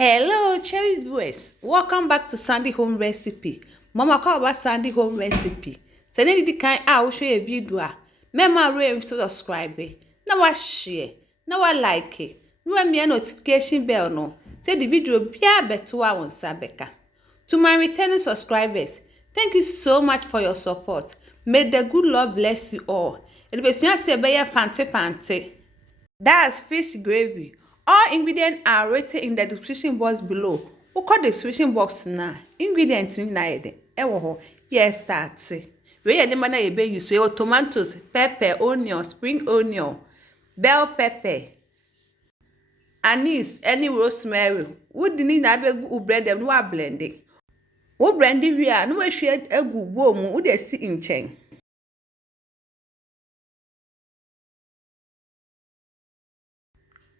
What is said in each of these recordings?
Hello, Cherry Boys. Welcome back to Sandy Home Recipe. Mama call about Sandy Home Recipe. Send any kind I show you a video. Mema room to subscribe. Now I share. Now I like it. No me a notification bell no. Say the video be a better one Sabeka. To my returning subscribers, thank you so much for your support. May the good Lord bless you all. It be soon say be Fante Fante. That's fish gravy. All ingredients are written in the description box below. We call the description box now. Ingredients in there. Yes, that's it. We are the man you use tomatoes, pepper, onion, spring onion, bell pepper, anise, any rosemary. We didn't have a blend them. We are blending. We blending we are no share a good boom. We dey see in chain.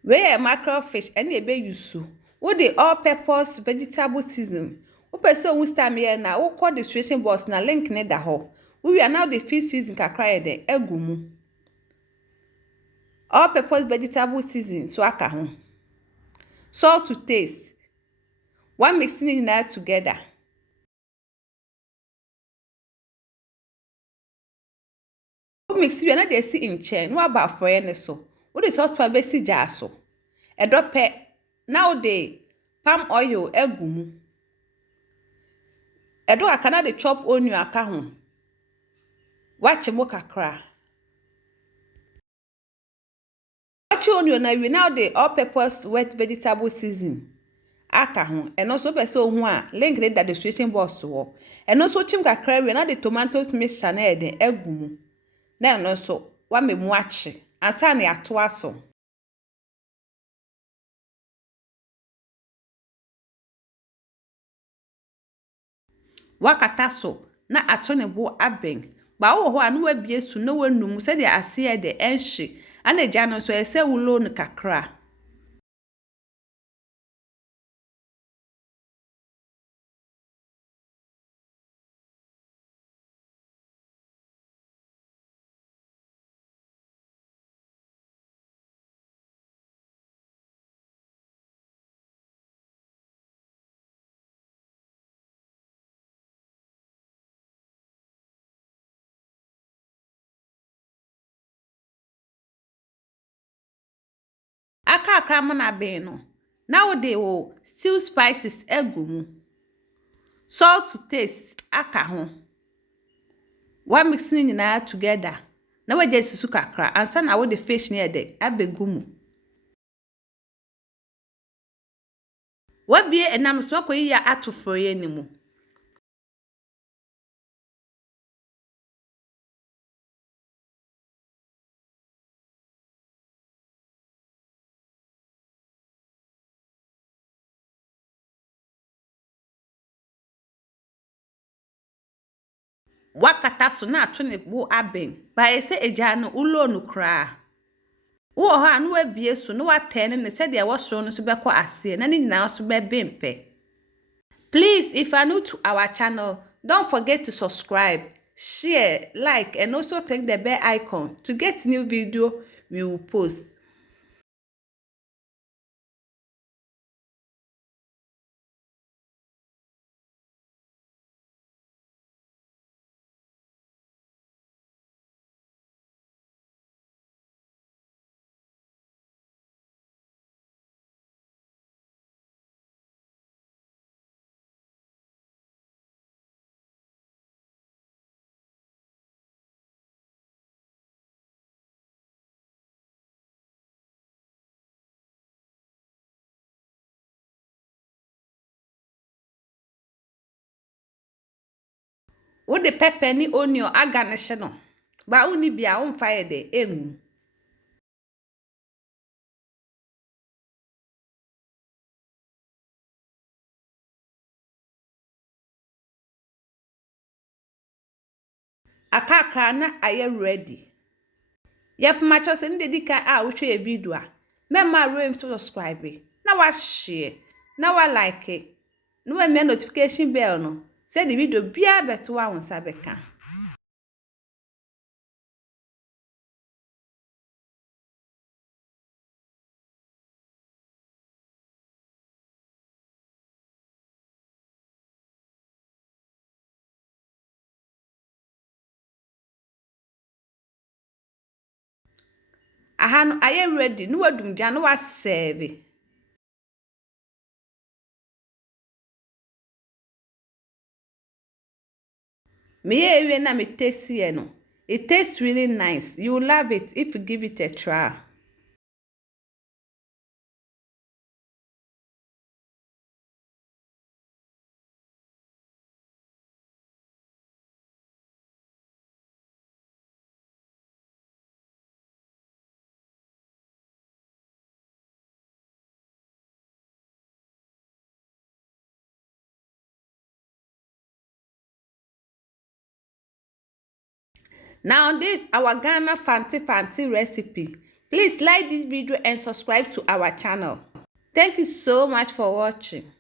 We are mackerel fish and a baby use. What the all-purpose vegetable season. Who person who stand here now? Who call the description box na link near the hole. We are now the fish season kakra de egumu. All-purpose vegetable season so aka salt to taste. One mixing it now together. What mix we are not dey see in chain. What about for any so? What is saucepan basic jar so? A drop now the palm oil egumu. Edo akana de chop onion aka ho. Watch mo kakra. Watch onion na we now the all-purpose wet vegetable season. Aka ho. And also person who a link in the description box wo. And also chim kakra we now the tomatoes mixture na de egumu. Na no so wa me mu achi. Ansa na ato aso. Wakata so na ato ne bo aben. Ba wo ho anu abie su no wanum se de ase de enhye ana gya no so ese wulo no kakra. Akakra mo na ben no. Now they will still spices egumu. Salt to taste aka ho. One mixing nyina together. Na we just susu kakra ansa na wo the fish near de abegumu. Wa bie enam so akoyi ya atoforo ni mu. Wakata so na ato ne bo aben. Ba ese eja no ulo no kra. Wo ho anu abie so no watene ne se de wo so no so beko ase na ni nyina so be bempe. Please, if you are new to our channel, don't forget to subscribe, share, like, and also click the bell icon to get new video we will post. Wo the pepper ni onion aga ne hye no. Ba uni bia wo mfa ye de emu. Akakra na aye ready. Yep macho se ndi dika a wo hwe video a. Mema room to subscribe. Na wa share. Na wa like. No me notification bell no. Say the video bia beto wa wonsa beka. Aha no aye ready. No wadum dia no wa serve. Me ewe na me taste here no. It tastes really nice. You will love it if you give it a try. Now this our Ghana Fante Fante recipe. Please like this video and subscribe to our channel. Thank you so much for watching.